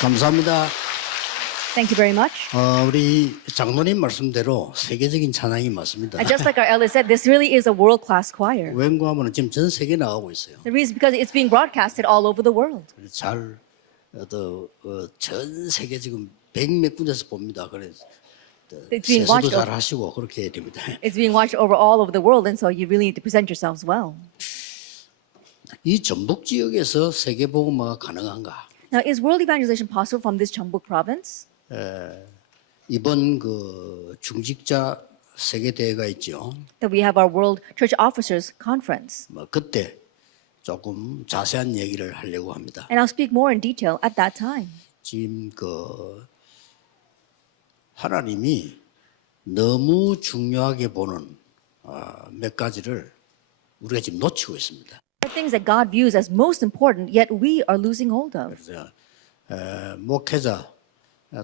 감사합니다. Thank you very much. 우리 장로님 말씀대로 세계적인 찬양이 맞습니다. And just like our elder said, this really is a world-class choir. 웬고하면 지금 전 세계 나가고 있어요. The reason is because it's being broadcasted all over the world. 잘, 전 세계 지금 100몇 군데서 봅니다. 그래서 It's being watched. 세수도 잘 하시고 그렇게 해야 됩니다. It's being watched over all over the world, and so you really need to present yourselves well. 이 전북 지역에서 세계 복음화가 가능한가? Now, is world evangelization possible from this Jeonbuk province? 이번 그 중직자 세계 대회가 있죠. That we have our World Church Officers Conference, 뭐 그때 조금 자세한 얘기를 하려고 합니다. and I'll speak more in detail at that time. 지금 그 하나님이 너무 중요하게 보는 몇 가지를 우리가 지금 놓치고 있습니다. There are things that God views as most important, yet we are losing hold of. 그래서 목회자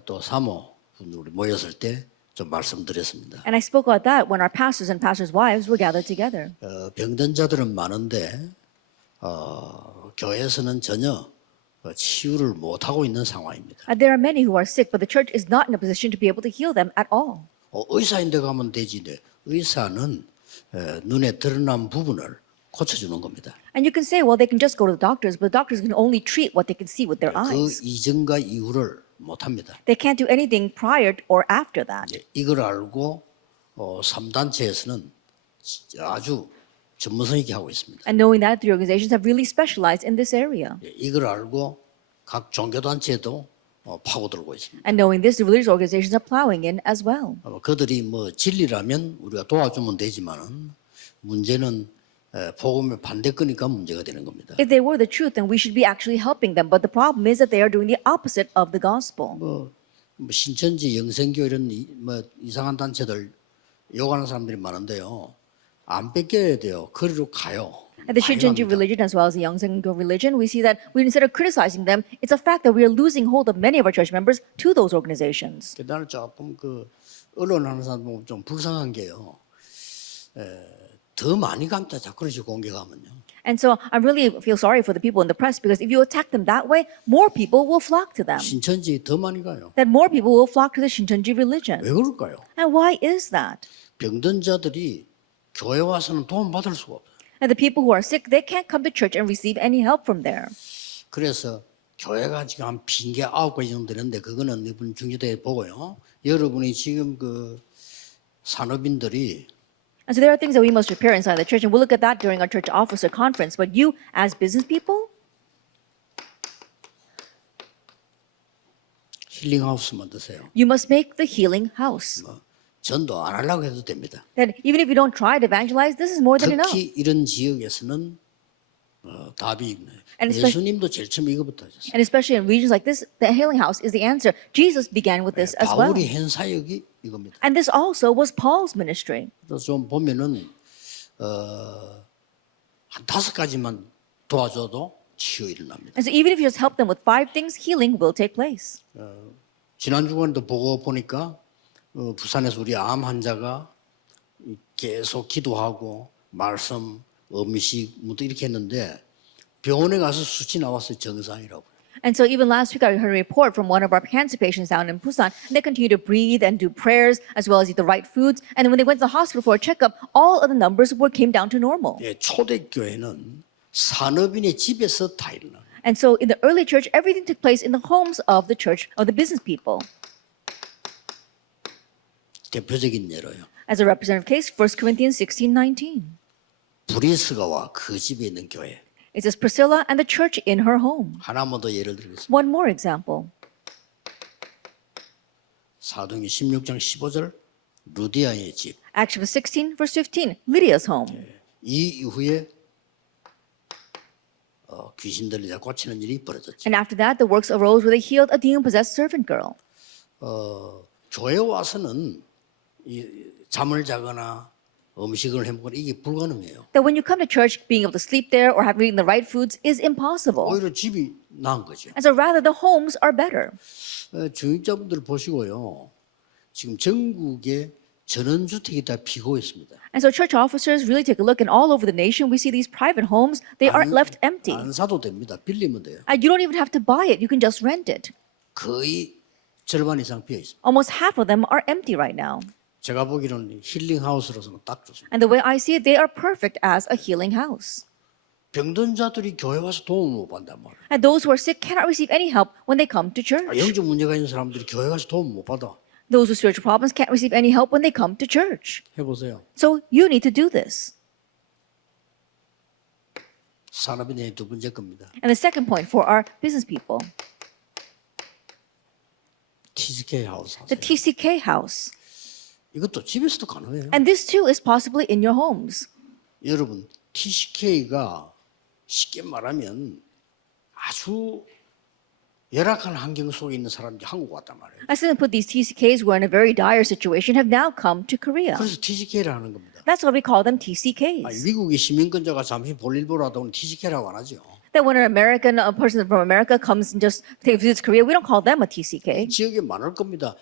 또 사모 분들이 모였을 때 좀 말씀드렸습니다. And I spoke about that when our pastors and pastors' wives were gathered together. 병든 자들은 많은데 교회에서는 전혀 치유를 못 하고 있는 상황입니다. And there are many who are sick, but the church is not in a position to be able to heal them at all. 의사인데 가면 되지인데 의사는 눈에 드러난 부분을 고쳐주는 겁니다. And you can say, well, they can just go to the doctors, but the doctors can only treat what they can see with their 그 eyes. 이전과 이후를 못 합니다. They can't do anything prior or after that. 이걸 알고 3단체에서는 아주 전문성 있게 하고 있습니다. And knowing that, the organizations have really specialized in this area. 이걸 알고 각 종교단체도 파고들고 있습니다. And knowing this, the religious organizations are plowing in as well. 그들이 뭐 진리라면 우리가 도와주면 되지만은 문제는 복음의 반대거니까 문제가 되는 겁니다. If they were the truth, then we should be actually helping them. But the problem is that they are doing the opposite of the gospel. 뭐 신천지 영생교 이런 뭐 이상한 단체들 욕하는 사람들이 많은데요. 안 뺏겨야 돼요. 거리로 가요. And the 많이 Shincheonji 갑니다. religion as well as the Yongsan-go religion, we see that instead of criticizing them, it's a fact that we are losing hold of many of our church members to those organizations. 나는 조금 그 언론하는 사람 보면 좀 불쌍한 게요. 더 많이 감다 자꾸 그러시 공격하면요. And so I really feel sorry for the people in the press because if you attack them that way, more people will flock to them. 신천지 더 많이 가요. That more people will flock to the Shincheonji religion. 왜 그럴까요? And why is that? 병든 자들이 교회 와서는 도움 받을 수가 없어요. And the people who are sick, they can't come to church and receive any help from there. 그래서 교회가 지금 한 빈게 9가지 정도 되는데 그거는 이번 중지대에 보고요. 여러분이 지금 그 산업인들이 And so there are things that we must repair inside the church, and we'll look at that during our church officer conference. But you, as business people, 힐링하우스 만드세요. you must make the healing house. 전도 안 하려고 해도 됩니다. That even if you don't try to evangelize, this is more than enough. 특히 이런 지역에서는 답이 있네요. And especially- 예수님도 제일 처음 이거부터 하셨어요. And especially in regions like this, the healing house is the answer. Jesus began with this as well. 바울이 한 사역이 이겁니다. And this also was Paul's ministry. 그래서 좀 보면은 한 5가지만 도와줘도 치유 일어납니다. And so even if you just help them with 5 things, healing will take place. 지난 주간에도 보고 보니까 부산에서 우리 암 환자가 계속 기도하고 말씀, 음식 뭐또 이렇게 했는데 병원에 가서 수치 나왔어요. 정상이라고. And so even last week, I heard a report from one of our cancer patients down in Busan. And they continue to breathe and do prayers as well as eat the right foods. And when they went to the hospital for a checkup, all of the numbers came down to normal. 예, 초대교회는 산업인의 집에서 다 일어나요. And so in the early church, everything took place in the homes of the church, of the business people. 대표적인 예로요. As a representative case, 1 Corinthians 16:19. 브리스가와 그 집에 있는 교회. It says Priscilla and the church in her home. 하나만 더 예를 들겠습니다. One more example. 사도행전 16장 15절 루디아의 집. Acts 16, verse 15, Lydia's home. 이 이후에 귀신 들리자 고치는 일이 벌어졌죠. And after that, the works arose where they healed a demon-possessed servant girl. 교회 와서는 이 잠을 자거나 음식을 해먹거나 이게 불가능해요. That when you come to church, being able to sleep there or having eaten the right foods is impossible. 오히려 집이 나은 거죠. And so rather, the homes are better. 중직자분들 보시고요. 지금 전국에 전원주택이 다 비고 있습니다. And so church officers really take a look, and all over the nation, we see these private homes, they aren't left empty. 안 사도 됩니다. 빌리면 돼요. And you don't even have to buy it, you can just rent it. 거의 절반 이상 비어 있습니다. Almost half of them are empty right now. 제가 보기로는 힐링 하우스로서는 딱 좋습니다. And the way I see it, they are perfect as a healing house. 병든 자들이 교회 와서 도움을 못 받단 말이에요. And those who are sick cannot receive any help when they come to church. 영적 문제가 있는 사람들이 교회 가서 도움 못 받아. Those with spiritual problems can't receive any help when they come to church. 해보세요. So you need to do this. 산업인의 두 번째 겁니다. And the second point for our business people, TCK 하우스 the 하세요. TCK house. 이것도 집에서도 가능해요. And this too is possibly in your homes. 여러분, TCK가 쉽게 말하면 아주 열악한 환경 속에 있는 사람들이 한국 왔단 말이에요. I simply put these TCKs who are in a very dire situation have now come to Korea. 그래서 TCK를 하는 겁니다. That's why we call them 아니, TCKs. 미국의 시민권자가 잠시 볼일 보러 왔다고는 TCK라고 안 하죠. That when an American, a person from America comes and just visits Korea, we don't call them a TCK. 지역에 많을 겁니다.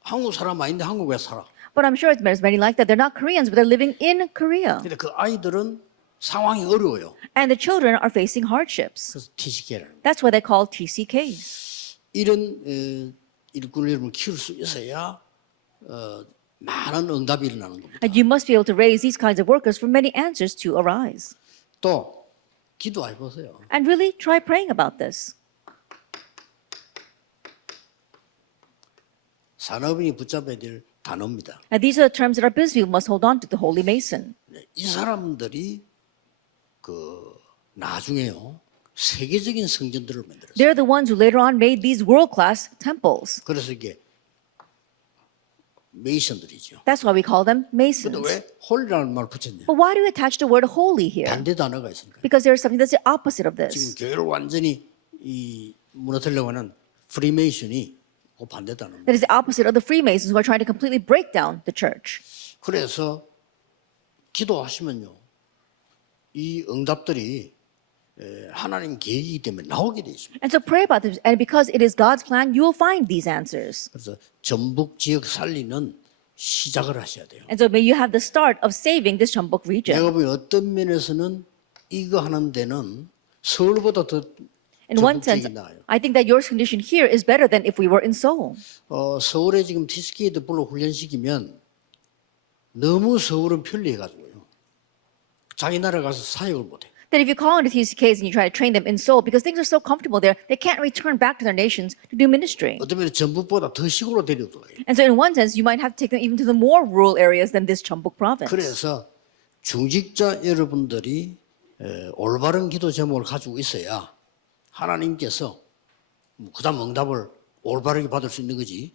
한국 사람 아닌데 한국에 살아. But I'm sure there's many like that. They're not Koreans, but they're living in Korea. 근데 그 아이들은 상황이 어려워요. And the children are facing hardships. 그래서 TCK를. That's why they call TCKs. 이런 일꾼을 여러분 키울 수 있어야 많은 응답이 일어나는 겁니다. And you must be able to raise these kinds of workers for many answers to arise. 또 기도해 보세요. And really try praying about this. 산업인이 붙잡아야 될 단어입니다. And these are the terms that our business people must hold on to, the Holy Mason. 이 사람들이 나중에요 세계적인 성전들을 만들었어요. They're the ones who later on made these world-class temples. 그래서 이게 메이션들이죠. That's why we call them 근데 masons. 왜 홀이라는 말 붙였냐? But why do we attach the word holy here? 반대 단어가 있으니까. Because there's something that's the opposite of 지금 this. 교회를 완전히 무너뜨리려고 하는 프리메이션이 그 반대 단어입니다. That is the opposite of the Freemasons who are trying to completely break down the church. 그래서 기도하시면요, 이 응답들이 하나님 계획이기 때문에 나오게 돼 있습니다. And so pray about this. And because it is God's plan, you will find these answers. 그래서 전북 지역 살리는 시작을 하셔야 돼요. And so may you have the start of saving this Chonbuk region. 내가 보기 어떤 면에서는 이거 하는 데는 서울보다 더 In one 전북 sense, 지역이 나아요. I think that your condition here is better than if we were in Seoul. 서울에 지금 TCK도 불러 훈련시키면 너무 서울은 편리해가지고요. 자기 나라 가서 사역을 못해. That if you call into TCKs and you try to train them in Seoul, because things are so comfortable there, they can't return back to their nations to do ministry. 어떤 면에 전북보다 더 시골로 데려도 돼요. And so in one sense, you might have to take them even to the more rural areas than this Chonbuk province. 그래서 중직자 여러분들이 올바른 기도 제목을 가지고 있어야 하나님께서 그다음 응답을 올바르게 받을 수 있는 거지.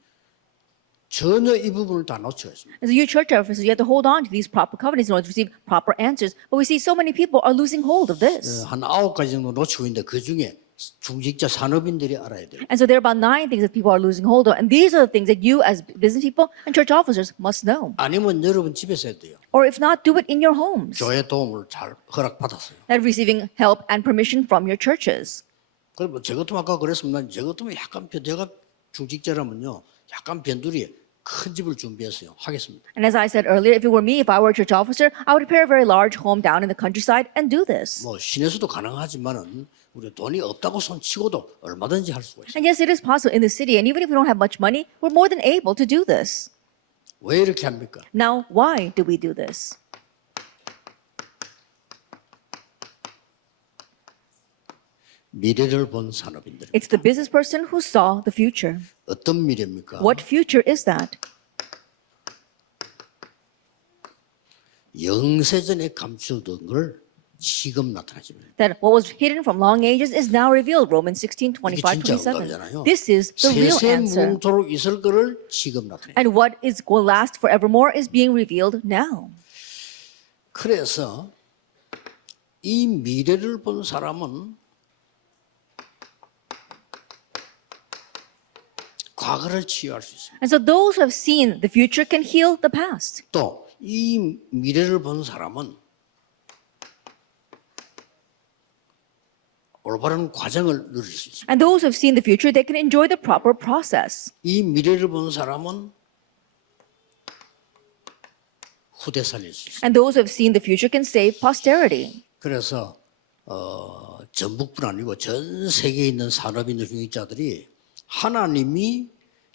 전혀 이 부분을 다 놓치고 있습니다. And so you church officers, you have to hold on to these proper covenants in order to receive proper answers. But we see so many people are losing hold of this. 한 9가지 정도 놓치고 있는데 그 중에 중직자 산업인들이 알아야 돼요. And so there are about 9 things that people are losing hold of. And these are the things that you as business people and church officers must know. 아니면 여러분 집에서 해야 돼요. Or if not, do it in your homes. 교회 도움을 잘 허락받았어요. That receiving help and permission from your churches. 그리고 저 같으면 아까 그랬습니다. 저 같으면 약간 제가 중직자라면요. 약간 변두리에 큰 집을 준비했어요. 하겠습니다. And as I said earlier, if it were me, if I were a church officer, I would prepare a very large home down in the countryside and do this. 뭐 시내에서도 가능하지만은 우리 돈이 없다고 손치고도 얼마든지 할 수가 있어요. And yes, it is possible in the city. And even if we don't have much money, we're more than able to do this. 왜 이렇게 합니까? Now, why do we do this? 미래를 본 산업인들. It's the business person who saw the future. 어떤 미래입니까? What future is that? 영세전에 감추던 걸 지금 나타나집니다. That what was hidden from long ages is now revealed. Romans 16, 이게 25, 진짜 27. 응답이잖아요. This is the real 세세 answer. 무궁토록 있을 거를 지금 나타내. And what is will last forevermore is being revealed now. 그래서 이 미래를 본 사람은 과거를 치유할 수 있습니다. And so those who have seen the future can heal the past. 또 이 미래를 본 사람은 올바른 과정을 누릴 수 있습니다. And those who have seen the future, they can enjoy the proper process. 이 미래를 본 사람은 후대 살릴 수 있습니다. And those who have seen the future can save posterity. 그래서 전북뿐 아니고 전 세계에 있는 산업인 중직자들이 하나님이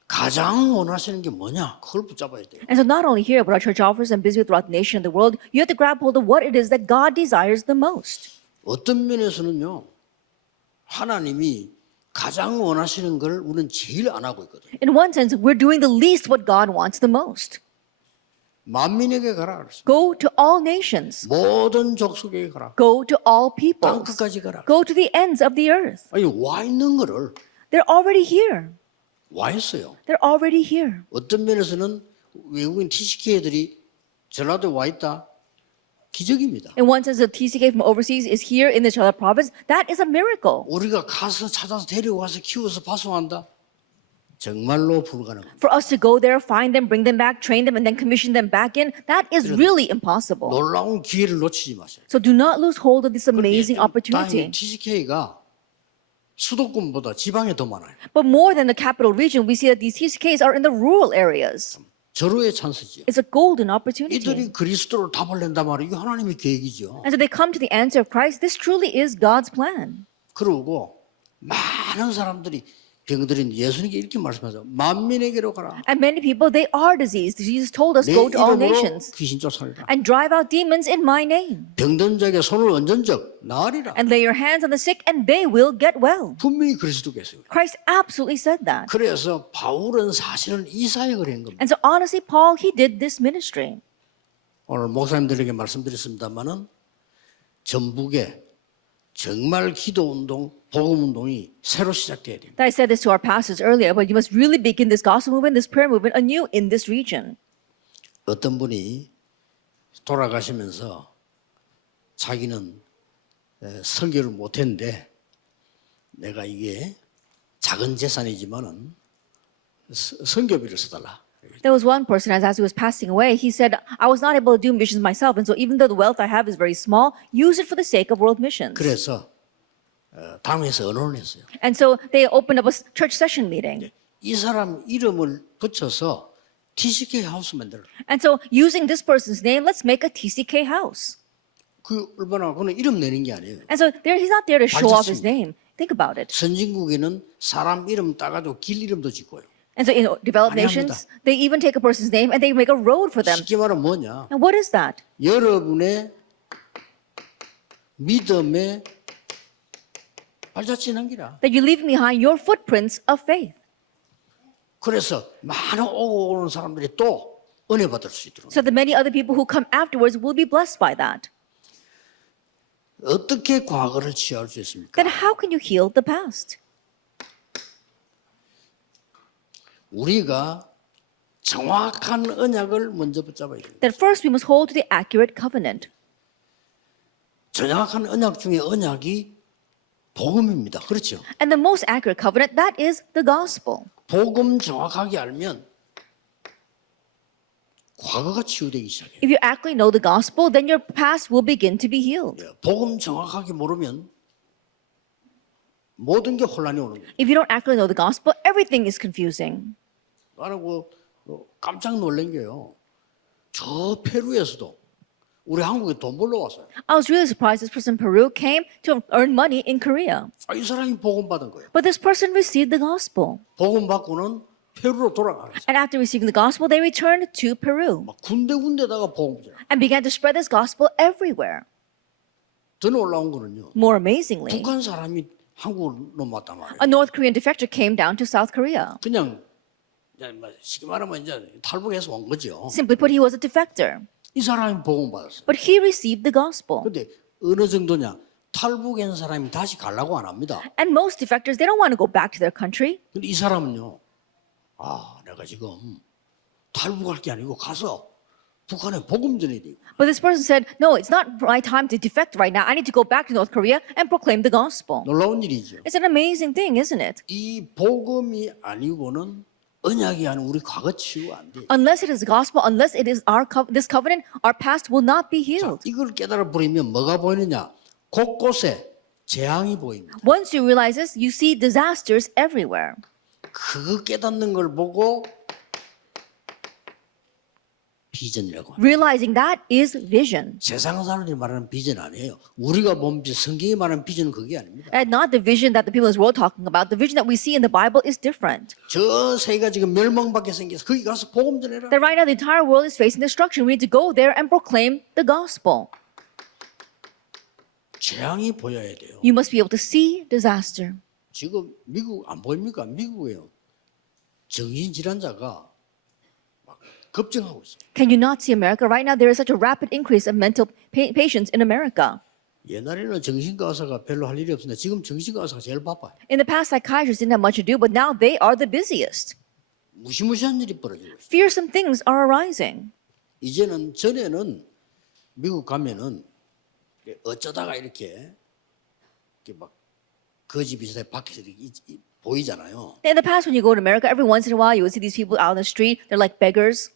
가장 원하시는 게 뭐냐? 그걸 붙잡아야 돼요. And so not only here, but our church offers and busy throughout the nation and the world, you have to grab hold of what it is that God desires the most. 어떤 면에서는요, 하나님이 가장 원하시는 걸 우리는 제일 안 하고 있거든요. In one sense, we're doing the least what God wants the most. 만민에게 가라 그랬습니다. Go to all nations. 모든 족속에게 가라. Go to all 땅 peoples. 끝까지 가라. Go to the ends of the earth. 아니 와 있는 거를 They're already here. 와 있어요. They're already here. 어떤 면에서는 외국인 TCK들이 전라도에 와 있다. 기적입니다. In one sense, the TCK from overseas is here in the Jeolla province. That is a miracle. 우리가 가서 찾아서 데려와서 키워서 파송한다. 정말로 불가능합니다. For us to go there, find them, bring them back, train them, and then commission them back in, that is really impossible. 놀라운 기회를 놓치지 마세요. So do not lose hold of this amazing 다행히 opportunity. TCK가 수도권보다 지방에 더 많아요. But more than the capital region, we see that these TCKs are in the rural areas. 절호의 찬스지요. It's a golden opportunity. 이들이 그리스도를 답을 낸단 말이에요. 이거 하나님의 계획이죠. And so they come to the answer of Christ. This truly is God's plan. 그러고 많은 사람들이 병들인 예수님께 이렇게 말씀하죠. 만민에게로 가라. And many people, they are diseased. Jesus told us, 내 go to all 이름으로 nations 귀신 쫓아내라. and drive out demons in my name. 병든 자에게 손을 얹은 적 나으리라. And lay your hands on the sick and they will get well. 분명히 그리스도께서요. Christ absolutely said that. 그래서 바울은 사실은 이 사역을 한 겁니다. And so honestly, Paul, he did this ministry. 오늘 목사님들에게 말씀드렸습니다마는 전북에 정말 기도 운동, 복음 운동이 새로 시작돼야 됩니다. I said this to our pastors earlier, but you must really begin this gospel movement, this prayer movement anew in this region. 어떤 분이 돌아가시면서 자기는 설교를 못했는데 내가 이게 작은 재산이지만은 선교비를 써달라. There was one person, as he was passing away, he said, I was not able to do missions myself, and so even though the wealth I have is very small, use it for the sake of world missions. 그래서 당에서 언론을 했어요. And so they opened up a church session meeting. 이 사람 이름을 붙여서 TCK 하우스 만들어. And so using this person's name, let's make a TCK house. 그 얼마나 그는 이름 내는 게 아니에요. And so he's not there to show off his 발자취입니다. name. Think about it. 선진국에는 사람 이름 따가지고 길 이름도 짓고요. And so in developed 많이 nations, 합니다. they even take a person's name and they make a road for them. 쉽게 말하면 뭐냐? And what is that? 여러분의 믿음의 발자취 남기라. That you're leaving behind your footprints of faith. 그래서 많은 오고 오는 사람들이 또 은혜 받을 수 있도록. So that many other people who come afterwards will be blessed by that. 어떻게 과거를 치유할 수 있습니까? Then how can you heal the past? 우리가 정확한 언약을 먼저 붙잡아야 됩니다. That first we must hold to the accurate covenant. 정확한 언약 중에 언약이 복음입니다. 그렇죠? And the most accurate covenant, that is the gospel. 복음 정확하게 알면 과거가 치유되기 시작해요. If you accurately know the gospel, then your past will begin to be healed. 복음 정확하게 모르면 모든 게 혼란이 오는 거예요. If you don't accurately know the gospel, everything is confusing. 나는 깜짝 놀란 게요. 저 페루에서도 우리 한국에 돈 벌러 왔어요. I was really surprised this person in Peru came to earn money in Korea. 이 사람이 복음 받은 거예요. But this person received the gospel. 복음 받고는 페루로 돌아가서 And after receiving the gospel, they returned to Peru 막 군데군데다가 복음 줘. and began to spread this gospel everywhere. 더 놀라운 거는요. More amazingly, 북한 사람이 한국으로 넘어왔단 말이에요. a North Korean defector came down to South Korea. 그냥 쉽게 말하면 이제 탈북해서 온 거죠. Simply put, he was a defector. 이 사람이 복음 받았어요. But he received the gospel. 근데 어느 정도냐? 탈북한 사람이 다시 가려고 안 합니다. And most defectors, they don't want to go back to their country. 근데 이 사람은요. 내가 지금 탈북할 게 아니고 가서 북한에 복음 전해야 돼. But this person said, no, it's not my time to defect right now. I need to go back to North Korea and proclaim the gospel. 놀라운 일이죠. It's an amazing thing, isn't it? 이 복음이 아니고는 언약이 아닌 우리 과거 치유가 안 돼. Unless it is the gospel, unless it is this covenant, our past will not be healed. 이걸 깨달아 버리면 뭐가 보이느냐? 곳곳에 재앙이 보입니다. Once you realize this, you see disasters everywhere. 그 깨닫는 걸 보고 비전이라고 합니다. Realizing that is vision. 세상 사람들이 말하는 비전 아니에요. 우리가 본 비전, 성경이 말하는 비전은 그게 아닙니다. And not the vision that the people in this world are talking about. The vision that we see in the Bible is different. 저 세계가 지금 멸망받게 생겨서 거기 가서 복음 전해라. That right now the entire world is facing destruction. We need to go there and proclaim the gospel. 재앙이 보여야 돼요. You must be able to see disaster. 지금 미국 안 보입니까? 미국에요. 정신질환자가 막 급증하고 있어요. Can you not see America? Right now there is such a rapid increase of mental patients in America. 옛날에는 정신과 의사가 별로 할 일이 없었는데 지금 정신과 의사가 제일 바빠요. In the past, psychiatrists didn't have much to do, but now they are the busiest. 무시무시한 일이 벌어지고 있어요. Fearsome things are arising. 이제는 전에는 미국 가면은 어쩌다가 이렇게 막 거지 비슷하게 밖에서 이렇게 보이잖아요. In the past, when you go to America, every once in a while you will see these people out on the street. They're like beggars.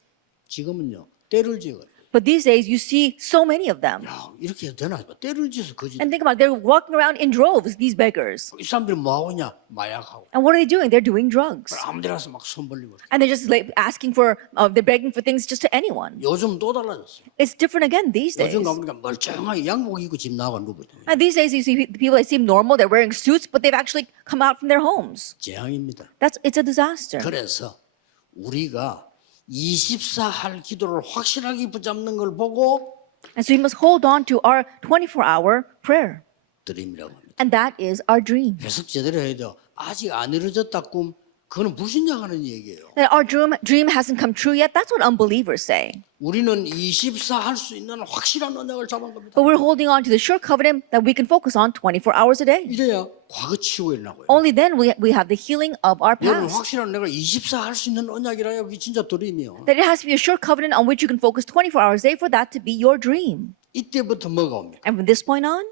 지금은요 때를 지어요. But these days, you see so many of them. 야 이렇게 해도 되나 싶어. 때를 지어서 거지. And think about it, they're walking around in droves, these beggars. 이 사람들이 뭐 하고 있냐? 마약하고. And what are they doing? They're doing drugs. 아무데나 가서 막 손 벌리고. And they're just like asking for, they're begging for things just to anyone. 요즘 또 달라졌어요. It's different again these days. 요즘 가보니까 멀쩡하게 양복 입고 집 나가 누워 있어요. And these days, you see people that seem normal, they're wearing suits, but they've actually come out from their homes. 재앙입니다. It's a disaster. 그래서 우리가 24할 기도를 확실하게 붙잡는 걸 보고 And so we must hold on to our 24-hour prayer. 드림이라고 합니다. And that is our dream. 해석 제대로 해야 돼요. 아직 안 이루어졌다 꿈 그거는 불신자하는 얘기예요. That our dream hasn't come true yet, that's what unbelievers say. 우리는 24 할 수 있는 확실한 언약을 잡은 겁니다. But we're holding on to the sure covenant that we can focus on 24 hours a day. 이래야 과거 치유가 일어나고요. Only then we have the healing of our 여러분 past. 확실한 내가 24 할 수 있는 언약이라요. 그게 진짜 드림이요. That it has to be a sure covenant on which you can focus 24 hours a day for that to be your dream. 이때부터 뭐가 옵니까? And from this point on,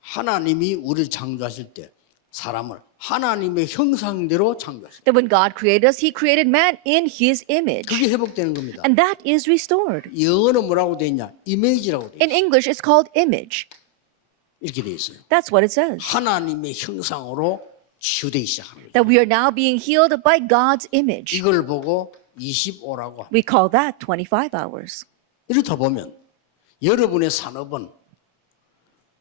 하나님이 우리를 창조하실 때 사람을 하나님의 형상대로 창조하셨어요. that when God created us, He created man in His image. 그게 회복되는 겁니다. And that is restored. 영어는 뭐라고 돼 있냐? 이미지라고 돼 In 있어요. English, it's called image. 이렇게 돼 있어요. That's what it says. 하나님의 형상으로 치유되기 시작하는 거예요. That we are now being healed by God's image. 이걸 보고 25라고 합니다. We call that 25 hours. 이렇다 보면 여러분의 산업은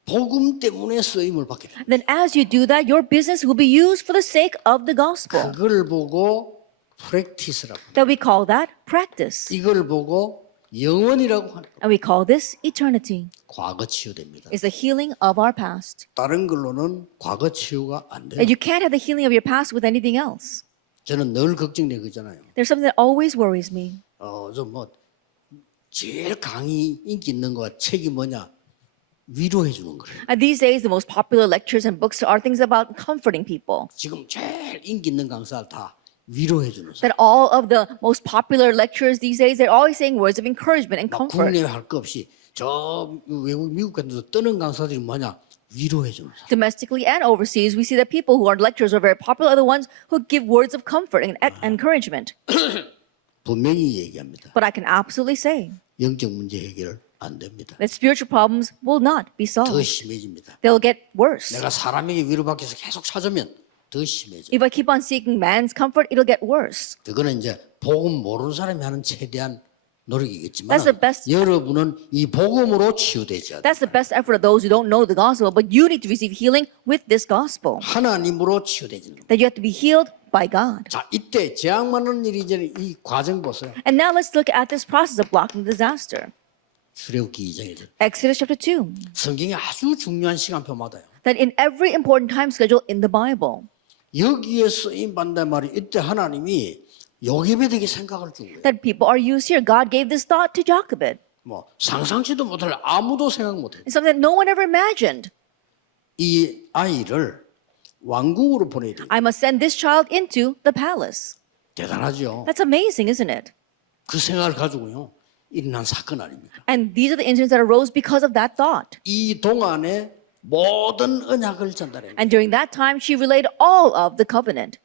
복음 때문에 쓰임을 받게 됩니다. Then as you do that, your business will be used for the sake of the gospel. 그걸 보고 프랙티스라고 합니다. That we call that practice. 이걸 보고 영원이라고 합니다. And we call this eternity. 과거 치유됩니다. It's the healing of our past. 다른 걸로는 과거 치유가 안 돼요. And you can't have the healing of your past with anything else. 저는 늘 걱정돼 그잖아요. There's something that always worries me. 좀 제일 강의 인기 있는 거 책이 뭐냐? 위로해 주는 거예요. And these days, the most popular lectures and books are things about comforting people. 지금 제일 인기 있는 강사 다 위로해 주는 사람. That all of the most popular lectures these days, they're always saying words of encouragement and 막 comfort. 국내 할 거 없이 저 외국 미국 같은 데서 뜨는 강사들이 뭐냐? 위로해 주는 사람. Domestically and overseas, we see that people who are lecturers are very popular are the ones who give words of comfort and encouragement. 분명히 얘기합니다. But I can absolutely say 영적 문제 해결 안 됩니다. that spiritual problems will not be 더 solved. 심해집니다. They'll get worse. 내가 사람에게 위로받기 위해서 계속 찾으면 더 심해져. If I keep on seeking man's comfort, it'll get worse. 그거는 이제 복음 모르는 사람이 하는 최대한 노력이겠지만 That's the best- 여러분은 이 복음으로 치유되지 않아요. That's the best effort of those who don't know the gospel, but you need to receive healing with this gospel. 하나님으로 치유되지는 겁니다. That you have to be healed by God. 자, 이때 재앙 많은 일이 이제 이 과정 보세요. And now let's look at this process of blocking disaster. 출애굽기 2장에 Exodus chapter 2. 성경에 아주 중요한 시간표마다요. That in every important time schedule in the Bible, 여기에 쓰임 받는 말이 이때 하나님이 요게벳에게 생각을 준 거예요. that people are used here. God gave this thought to Jochebed. 뭐 상상치도 못할 아무도 생각 못해요. It's something that no one ever imagined. 이 아이를 왕궁으로 보내야 돼요. I must send this child into the palace. 대단하죠. That's amazing, isn't it? 그 생각을 가지고요 일어난 사건 아닙니까? And these are the incidents that arose because of that thought. 이 동안에 모든 언약을 전달해요. And during that time, she relayed all of the covenant.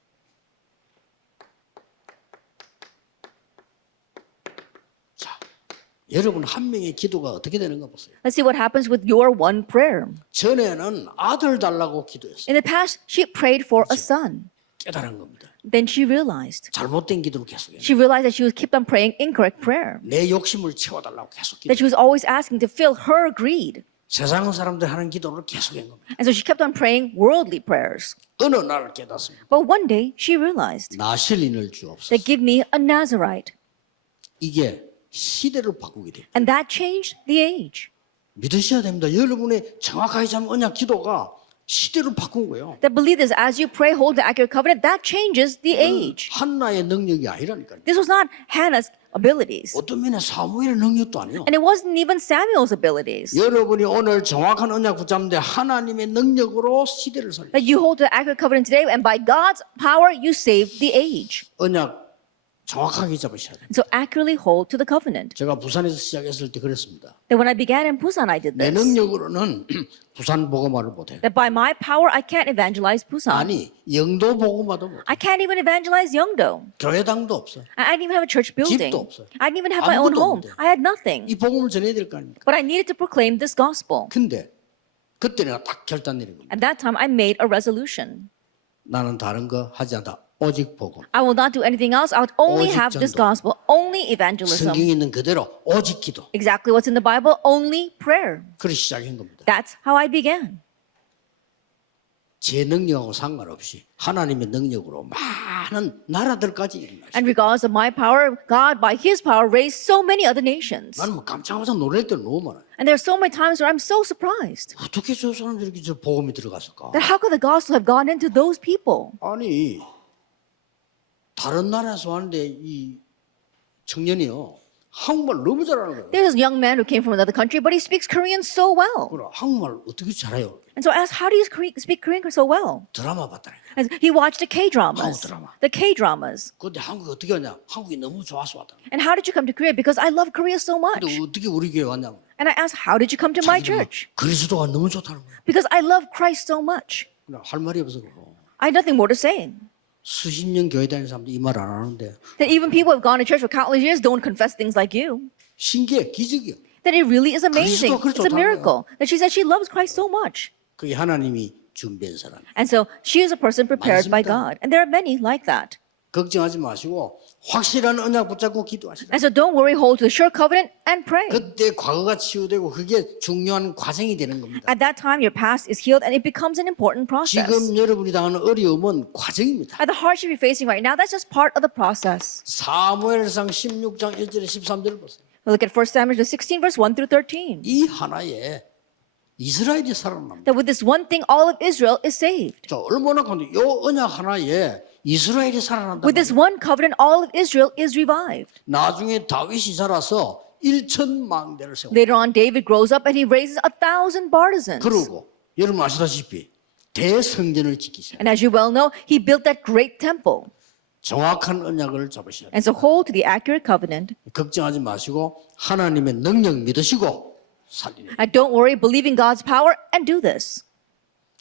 자, 여러분 한 명의 기도가 어떻게 되는가 보세요. Let's see what happens with your one prayer. 전에는 아들 달라고 기도했어요. In the past, she prayed for a son. 깨달은 겁니다. Then she realized. 잘못된 기도를 계속해요. She realized that she was kept on praying incorrect prayer. 내 욕심을 채워달라고 계속 That she 기도. was always asking to fill her greed. 세상 사람들 하는 기도를 계속한 겁니다. And so she kept on praying worldly prayers. 어느 날 깨닫습니다. But one day she realized 나실인을 주옵소서. that give me a Nazarite. 이게 시대를 바꾸게 돼요. And that changed the age. 믿으셔야 됩니다. 여러분의 정확하게 잡은 언약 기도가 시대를 바꾼 거예요. That believe this as you pray, hold the accurate covenant, that changes the age. 한나의 능력이 아니라니까요. This was not Hannah's abilities. 어떤 면에 사무엘의 능력도 아니에요. And it wasn't even Samuel's abilities. 여러분이 오늘 정확한 언약 붙잡는데 하나님의 능력으로 시대를 살려. That you hold the accurate covenant today, and by God's power, you save the age. 언약 정확하게 잡으셔야 돼요. So accurately hold to the covenant. 제가 부산에서 시작했을 때 그랬습니다. That when I began in Busan, I did 내 this. 능력으로는 부산 복음화를 못해. That by my power, I can't evangelize Busan. 아니 영도 복음화도 못해. I can't even evangelize Yeongdo. 교회당도 없어. I didn't even have a church building. 집도 없어요. I didn't even have my own 아무것도 home. 없는데. I had nothing. 이 복음을 전해야 될 거 아닙니까? But I needed to proclaim this gospel. 근데 그때 내가 딱 결단 내린 겁니다. At that time, I made a resolution. 나는 다른 거 하지 않다. 오직 복음. I will not do anything else. I would only 오직 have this 전도. gospel, only evangelism. 성경에 있는 그대로 오직 기도. Exactly what's in the Bible, only prayer. 그렇게 시작한 겁니다. That's how I began. 제 능력하고 상관없이 하나님의 능력으로 많은 나라들까지 일어나시고 And regardless of my power, God, by His power, raised so many other nations. 나는 뭐 깜짝깜짝 놀랄 때 너무 많아요. And there are so many times where I'm so surprised 어떻게 저 사람들이 이렇게 저 복음이 들어갔을까? that how could the gospel have gone into those people? 아니 다른 나라에서 왔는데 이 청년이요 한국말 너무 잘하는 거예요. There's a young man who came from another country, but he speaks Korean so well. 그래 한국말 어떻게 잘해요? And so I asked, how do you speak Korean so well? 드라마 봤다니까. And he watched the K-dramas. 한국 드라마. The K-dramas. 근데 한국이 어떻게 왔냐? 한국이 너무 좋아서 왔다. And how did you come to Korea? Because I love Korea so much. 근데 어떻게 우리 교회 왔냐고. And I asked, how did you come to my 자기들은 church? 그리스도가 너무 좋다는 거야. Because I love Christ so much. 그래, 할 말이 없어. I had nothing more to say. 수십 년 교회 다니는 사람도 이 말 안 하는데 That even people who have gone to church for countless years don't confess things like you. 신기해, 기적이야. That it really is amazing. 그리스도가 It's a 그렇다는 miracle. That she said she loves Christ so much. 그게 하나님이 준비한 사람. And so she is a person prepared by 많습니다. God. And there are many like that. 걱정하지 마시고 확실한 언약 붙잡고 기도하시라. And so don't worry, hold to the sure covenant and pray. 그때 과거가 치유되고 그게 중요한 과정이 되는 겁니다. At that time, your past is healed and it becomes an important process. 지금 여러분이 당하는 어려움은 과정입니다. At the hardship you're facing right now, that's just part of the process. 사무엘상 16장 1절에 13절을 보세요. Look at 1 Samuel 16, verse 1 through 13. 이 하나에 이스라엘이 살아납니다. That with this one thing, all of Israel is saved. 자, 얼마나 간데 이 언약 하나에 이스라엘이 살아난다. With this one covenant, all of Israel is revived. 나중에 다윗이 자라서 1천망대를 세워. Later on, David grows up and he raises 1,000 partisans. 그러고 여러분 아시다시피 대성전을 지키세요. And as you well know, he built that great temple. 정확한 언약을 잡으셔야 돼요. And so hold to the accurate covenant. 걱정하지 마시고 하나님의 능력 믿으시고 살리는. And don't worry, believe in God's power and do this.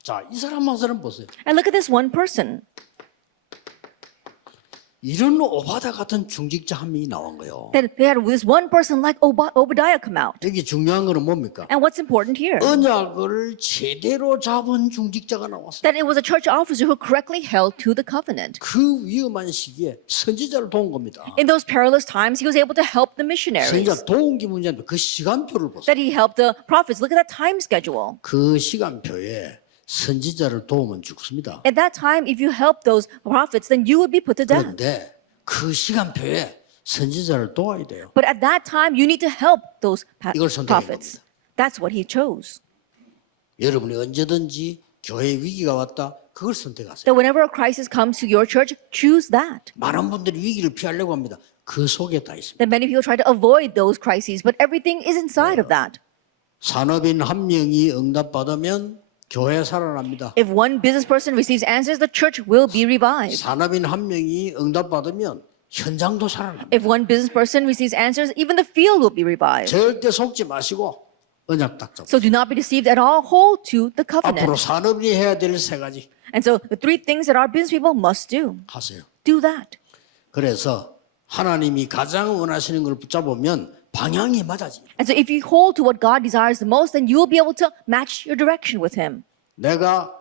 자, 이 사람 한 사람 보세요. And look at this one person. 이런 오바다 같은 중직자 한 명이 나온 거예요. That they had this one person like Obadiah come out. 여기 중요한 거는 뭡니까? And what's important here? 언약을 제대로 잡은 중직자가 나왔어요. That it was a church officer who correctly held to the covenant. 그 위험한 시기에 선지자를 도운 겁니다. In those perilous times, he was able to help the missionaries. 선지자 도운 게 문제인데 그 시간표를 보세요. That he helped the prophets. Look at that time schedule. 그 시간표에 선지자를 도우면 죽습니다. At that time, if you help those prophets, then you would be put to death. 그런데 그 시간표에 선지자를 도와야 돼요. But at that time, you need to help those 이걸 선택한 prophets. That's what he chose. 여러분이 언제든지 교회 위기가 왔다 그걸 선택하세요. That whenever a crisis comes to your church, choose that. 많은 분들이 위기를 피하려고 합니다. 그 속에 다 있습니다. That many people try to avoid those crises, but everything is inside of that. 산업인 한 명이 응답받으면 교회 살아납니다. If one business person receives answers, the church will be revived. 산업인 한 명이 응답받으면 현장도 살아납니다. If one business person receives answers, even the field will be revived. 절대 속지 마시고 언약 딱 잡고 So do not be deceived at all. Hold to the 앞으로 covenant. 산업인이 해야 될 세 가지 And so the three things that our business people must do. 하세요. Do that. 그래서 하나님이 가장 원하시는 걸 붙잡으면 방향이 맞아지. And so if you hold to what God desires the most, then you will be able to match your direction with Him. 내가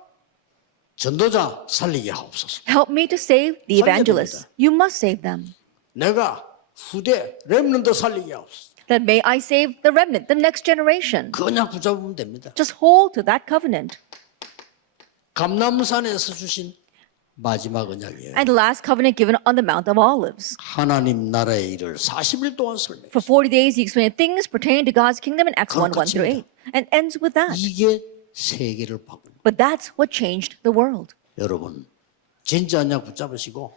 전도자 살리게 하옵소서. Help me to save the 살려야 evangelists. 됩니다. You must save them. 내가 후대 렘넌트 살리게 하옵소서. That may I save the remnant, the next generation. 그 언약 붙잡으면 됩니다. Just hold to that covenant. 감람산에서 주신 마지막 언약이에요. And the last covenant given on the Mount of Olives. 하나님 나라의 일을 40일 동안 설명해요. For 40 days, he explained things pertaining to God's kingdom in Acts 1, 1 through 8. And ends with that. 이게 세계를 바꾼. But that's what changed the world. 여러분 진짜 언약 붙잡으시고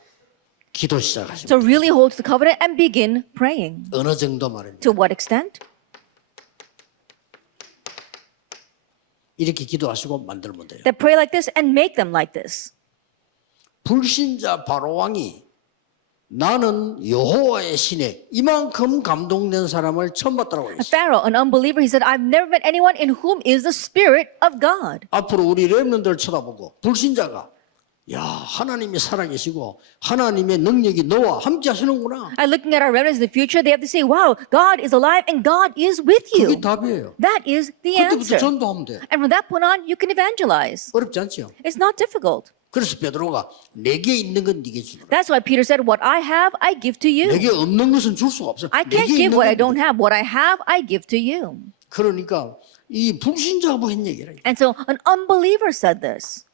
기도 시작하십니다. So really hold to the covenant and begin praying. 어느 정도 말입니다. To what extent? 이렇게 기도하시고 만들면 돼요. That pray like this and make them like this. 불신자 바로 왕이 나는 여호와의 신에 이만큼 감동된 사람을 처음 봤다고 했어요. Pharaoh, an unbeliever, he said, I've never met anyone in whom is the Spirit of God. 앞으로 우리 렘넌트를 쳐다보고 불신자가 야 하나님이 살아계시고 하나님의 능력이 너와 함께 하시는구나. And looking at our remnants in the future, they have to say, wow, God is alive and God is with 그게 you. 답이에요. That is the 그때부터 answer. 전도하면 돼. And from that point on, you can evangelize. 어렵지 않지요. It's not difficult. 그래서 베드로가 내게 있는 건 네게 주라. That's why Peter said, what I have, I give to you. 내게 없는 것은 줄 수가 없어. I can't 내게 give 있는 what I 건 don't have. What I have, I give to you. 그러니까 이 불신자하고 한 얘기라. And so an unbeliever said this.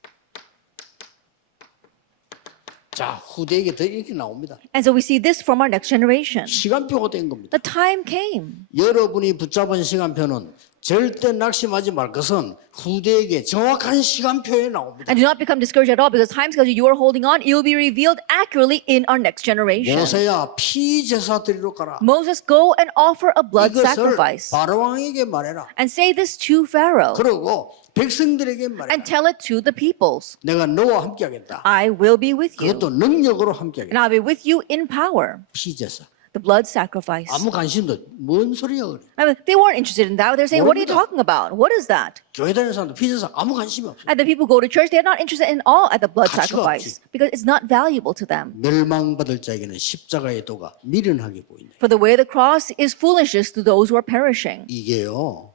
자 후대에게 더 이렇게 나옵니다. And so we see this from our next generation. 시간표가 된 겁니다. The time came. 여러분이 붙잡은 시간표는 절대 낙심하지 말 것은 후대에게 정확한 시간표에 나옵니다. And do not become discouraged at all because time schedule you are holding on, it will be revealed accurately in our next generation. 모세야 피 제사 드리러 가라. Moses, go and offer a blood 이것을 sacrifice. 바로왕에게 말해라. And say this to Pharaoh. 그러고 백성들에게 말해라. And tell it to the peoples. 내가 너와 함께하겠다. I will be with you. 그것도 능력으로 And 함께하겠다. I'll be with you in power. 피 제사. The blood sacrifice. 아무 관심도 뭔 소리야 그래. I mean, they weren't interested in that. They're saying, what are you 모릅니다. talking about? What is that? 교회 다니는 사람도 피 제사 아무 관심이 없어. And the people go to church, they're not interested in all at the blood 가치가 sacrifice because it's not valuable to them. 멸망받을 자에게는 십자가의 도가 미련하게 보인다. For the way of the cross is foolishness to those who are perishing. 이게요.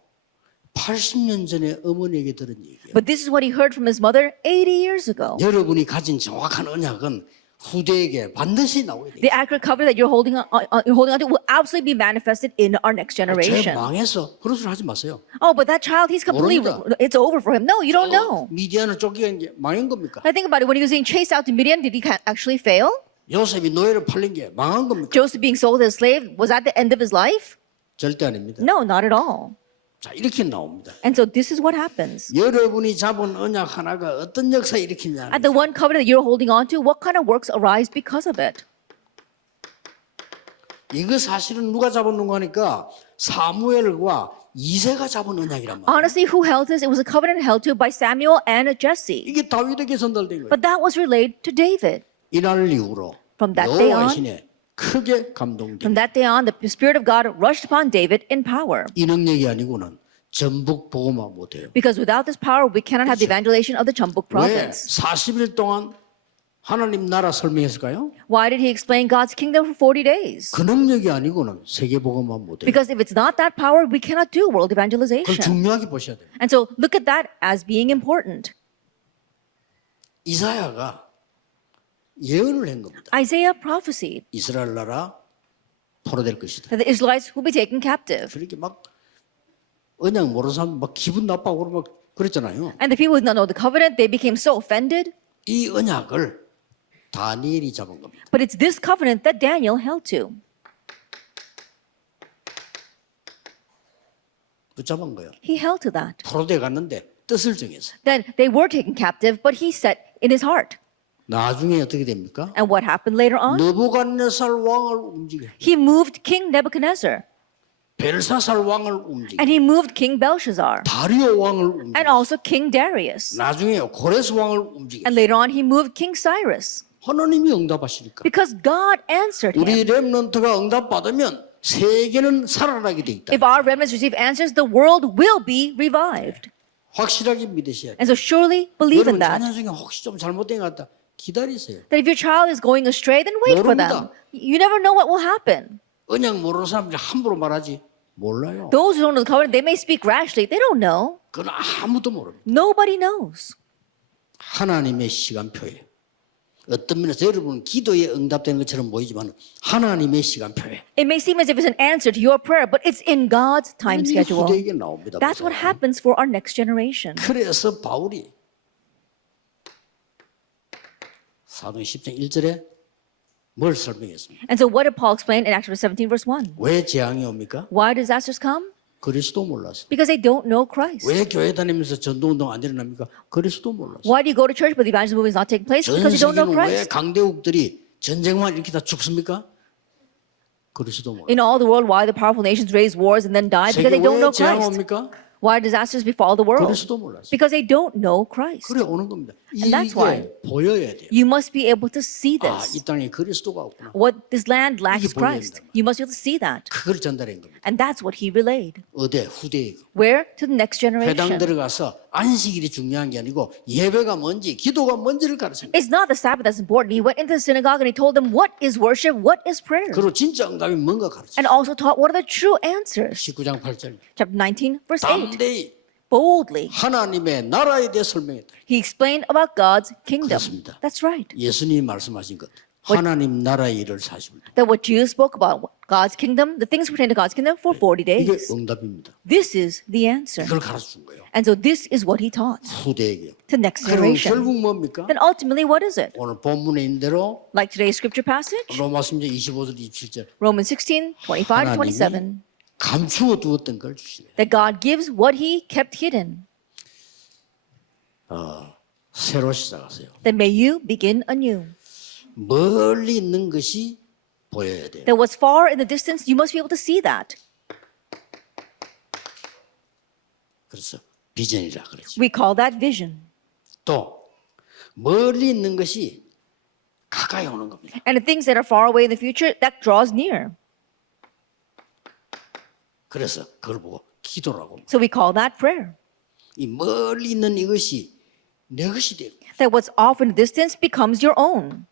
80년 전에 어머니에게 들은 얘기예요. But this is what he heard from his mother 80 years ago. 여러분이 가진 정확한 언약은 후대에게 반드시 나오게 돼요. The accurate covenant that you're holding on to will absolutely be manifested in our next 쟤 generation. 망해서 그런 소리 하지 마세요. Oh, but that child, he's completely, 모릅니다. it's over for him. No, you don't know. 미디안을 쫓겨간 게 망한 겁니까? I think about it. When he was being chased out to Midian, did he actually fail? 요셉이 노예로 팔린 게 망한 겁니까? Joseph being sold as a slave, was that the end of his life? 절대 아닙니다. No, not at all. 자, 이렇게 나옵니다. And so this is what happens. 여러분이 잡은 언약 하나가 어떤 역사 일으키냐. At the one covenant that you're holding on to, what kind of works arise because of it? 이거 사실은 누가 잡았는가 하니까 사무엘과 이새가 잡은 언약이란 말이에요. Honestly, who held this? It was a covenant held to by Samuel and Jesse. 이게 다윗에게 전달된 거예요. But that was relayed to David. 이날 이후로 From that day 여호와의 on, 신에 크게 감동된 from that day on, the Spirit of God rushed upon David in power. 이 능력이 아니고는 전북 보고만 못해요. Because without this power, we cannot have the evangelization of the Chambuk 왜 province. 40일 동안 하나님 나라 설명했을까요? Why did he explain God's kingdom for 40 days? 그 능력이 아니고는 세계 보고만 못해요. Because if it's not that power, we cannot do world 그걸 evangelization. 중요하게 보셔야 돼요. And so look at that as being important. 이사야가 예언을 한 겁니다. Isaiah prophesied 이스라엘 나라 포로될 것이다. that the Israelites will be taken captive. 그렇게 막 언약 모르는 사람 막 기분 나빠하고 막 그랬잖아요. And the people who did not know the covenant, they became so offended. 이 언약을 다니엘이 잡은 겁니다. But it's this covenant that Daniel held to. 붙잡은 거예요. He held to that. 포로돼 갔는데 뜻을 정해서. Then they were taken captive, but he set in his heart. 나중에 어떻게 됩니까? And what happened later on? 느부갓네살 왕을 움직여. He moved King Nebuchadnezzar. 벨사살 왕을 움직여. And he moved King Belshazzar. 다리오 왕을 움직여. And also King Darius. 나중에 고레스 왕을 움직여. And later on, he moved King Cyrus. 하나님이 응답하시니까. Because God answered 우리 him. 렘넌트가 응답받으면 세계는 살아나게 돼 있다. If our remnants receive answers, the world will be revived. 확실하게 믿으셔야 돼요. And so surely believe in 여러분 that. 자녀 중에 혹시 좀 잘못된 것 같다. 기다리세요. That if your child is going astray, then wait for them. 모릅니다. You never know what will happen. 언약 모르는 사람들이 함부로 말하지 몰라요. Those who don't know the covenant, they may speak rashly. They don't know. 그건 아무도 모릅니다. Nobody knows. 하나님의 시간표예요. 어떤 면에서 여러분 기도에 응답되는 것처럼 보이지만 하나님의 시간표예요. It may seem as if it's an answer to your prayer, but it's in God's time 하나님 schedule. 후대에게 나옵니다. That's what 보세요. happens for our next generation. 그래서 바울이 사도행 10장 1절에 뭘 설명했습니까? And so what did Paul explain in Acts 17 verse 1? 왜 재앙이 옵니까? Why disasters come? 그리스도 몰라서. Because they don't know Christ. 왜 교회 다니면서 전도운동 안 일어납니까? 그리스도 몰라서. Why do you go to church but the evangelism movement is not taking place? 전 Because you don't know 세계는 왜 Christ. 강대국들이 전쟁만 이렇게 다 죽습니까? 그리스도 몰라서. In all the world, why the powerful nations raise wars and then die? Because 세계 they don't 왜 know 재앙 Christ. 옵니까? Why disasters befall the world? 그리스도 몰라서. Because they don't know Christ. 그래 오는 겁니다. And that's 이게 why. 보여야 돼요. You must be able to see 아, this. 이 땅에 그리스도가 없구나. What this land lacks 이게 보여야 Christ. 된단 You must be able to see that. 그걸 전달한 겁니다. And that's what he relayed. 어디 후대에 Where? To the next 회당 generation. 들어가서 안식일이 중요한 게 아니고 예배가 뭔지 기도가 뭔지를 가르쳐. It's not the Sabbath that's important. He went into the synagogue and he told them what is worship, what is prayer. 그리고 진짜 응답이 뭔가 가르쳐. And also taught what are the true answers. 19장 8절. Chapter 19, verse 8. 담대히 Boldly, 하나님의 나라에 대해 설명했다. he explained about God's kingdom. 그렇습니다. That's right. 예수님이 말씀하신 것. 하나님 나라의 일을 40일. That what Jesus spoke about, God's kingdom, the things pertaining to God's kingdom for 40 이게 days. 응답입니다. This is the answer. 이걸 가르쳐 준 거예요. And so this is what he taught 후대에게. to next 그럼 generation. 결국 뭡니까? Then ultimately, what is it? 오늘 본문에 있는 대로 Like today's scripture passage, 로마서 25절 27절 Romans 16, 25 to 27, 감추어 두었던 걸 주시네. that God gives what he kept hidden. 새로 시작하세요. Then may you begin anew. 멀리 있는 것이 보여야 돼요. That what's far in the distance, you must be able to see that. 그래서 비전이라 그러죠. We call that vision. 또 멀리 있는 것이 가까이 오는 겁니다. And the things that are far away in the future, that draws near. 그래서 그걸 보고 기도라고. So we call that prayer. 이 멀리 있는 이것이 내 것이 되고 That what's off in the distance becomes your own.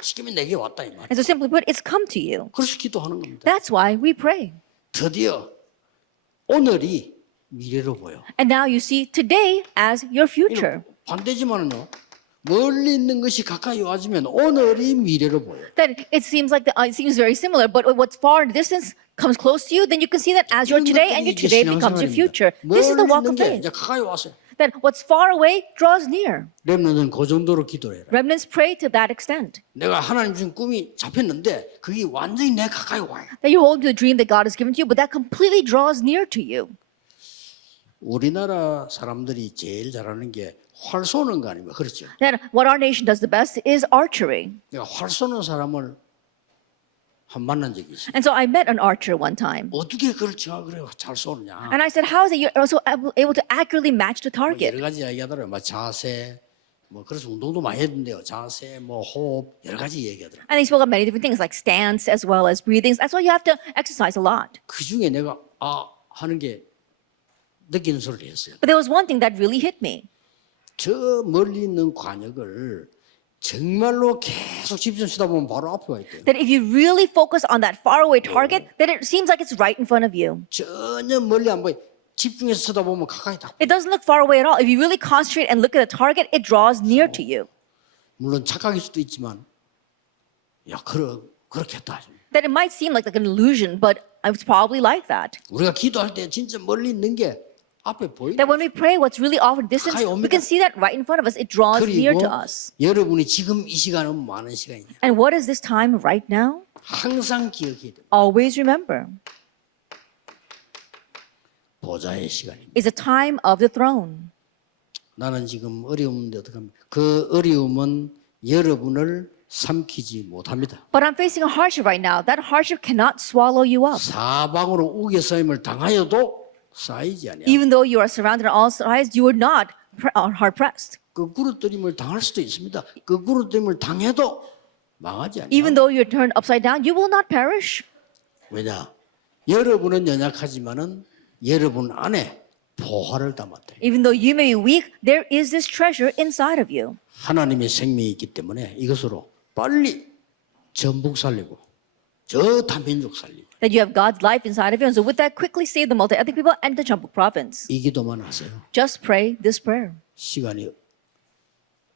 지금이 내게 왔다 이 말. And so simply put, it's come to you. 그래서 기도하는 겁니다. That's why we pray. 드디어 오늘이 미래로 보여. And now you see today as your future. 반대지만은요. 멀리 있는 것이 가까이 와지면 오늘이 미래로 보여. That it seems like it seems very similar, but what's far in the distance comes close to you, then you can see that as your today, and your today becomes your future. This is the walk of 멀리 있는 게 faith. 이제 가까이 왔어요. That what's far away draws near. 렘넌트는 그 정도로 기도해라. Remnants pray to that extent. 내가 하나님 준 꿈이 잡혔는데 그게 완전히 내 가까이 와요. That you hold to the dream that God has given to you, but that completely draws near to you. 우리나라 사람들이 제일 잘하는 게 활 쏘는 거 아닙니까? 그렇죠. That what our nation does the best is archery. 내가 활 쏘는 사람을 한 만난 적이 있어요. And so I met an archer one time. 어떻게 그걸 정확하게 잘 쏘느냐? And I said, how is it you're also able to accurately match the 뭐 target? 여러 가지 얘기하더라고요. 뭐 자세, 뭐 그래서 운동도 많이 했는데요. 자세, 뭐 호흡 여러 가지 얘기하더라고요. And they spoke of many different things like stance as well as breathings. That's why you have to exercise a lot. 그 중에 내가 하는 게 느끼는 소리를 했어요. But there was one thing that really hit me. 저 멀리 있는 관역을 정말로 계속 집중 치다 보면 바로 앞에 와 있대요. That if you really focus on that faraway target, then it seems like it's right in front of you. 전혀 멀리 안 보여. 집중해서 쳐다 보면 가까이 딱. It doesn't look far away at all. If you really concentrate and look at the target, it draws near to you. 물론 착각일 수도 있지만, 야 그렇겠다. That it might seem like an illusion, but it's probably like that. 우리가 기도할 때 진짜 멀리 있는 게 앞에 보이는. That when we pray, what's really off in distance, we can see that right in front of us. It draws near 그리고 to us. 여러분이 지금 이 시간은 많은 시간이냐? And what is this time right now? 항상 기억해야 돼. Always remember, 보좌의 시간입니다. is a time of the throne. 나는 지금 어려운데 어떡합니까? 그 어려움은 여러분을 삼키지 못합니다. But I'm facing a hardship right now. That hardship cannot swallow you up. 사방으로 우겨싸임을 당하여도 쌓이지 아니야. Even though you are surrounded on all sides, you are not hard pressed. 거꾸로 뜨림을 당할 수도 있습니다. 거꾸로 뜨림을 당해도 망하지 않아요. Even though you're turned upside down, you will not perish. 왜냐? 여러분은 연약하지만은 여러분 안에 보화를 담았대. Even though you may be weak, there is this treasure inside of you. 하나님의 생명이 있기 때문에 이것으로 빨리 전북 살리고 저 다민족 살리고 That you have God's life inside of you. And so with that, quickly save the multi-ethnic people and the Chambuk province. 이 기도만 하세요. Just pray this prayer. 시간이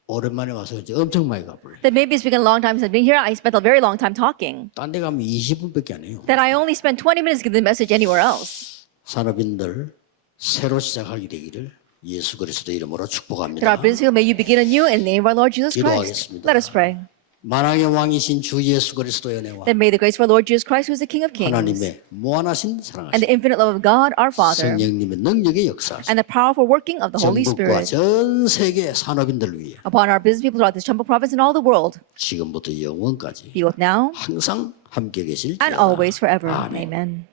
오랜만에 와서 이제 엄청 많이 가버려요. That maybe it's been a long time since I've been here. I spent a very long time talking. 딴 데 가면 20분밖에 안 해요. That I only spent 20 minutes giving the message anywhere else. 산업인들 새로 시작하게 되기를 예수 그리스도 이름으로 That 축복합니다. our business may you begin anew in the name of our Lord Jesus Christ. 기도하겠습니다. Let us pray. 만왕의 왕이신 주 예수 그리스도의 은혜와 That may the grace of our Lord Jesus Christ, who is the King of Kings, 하나님의 무한하신 and 사랑하신 the infinite love of God, our Father, 성령님의 능력의 역사 and the powerful working of the Holy 전국과 Spirit 전 세계 산업인들 위해 upon our business people throughout this Chumbo province and all the world, 지금부터 영원까지 be both now 항상 함께 and 계실지어다. always forever. 아멘. Amen.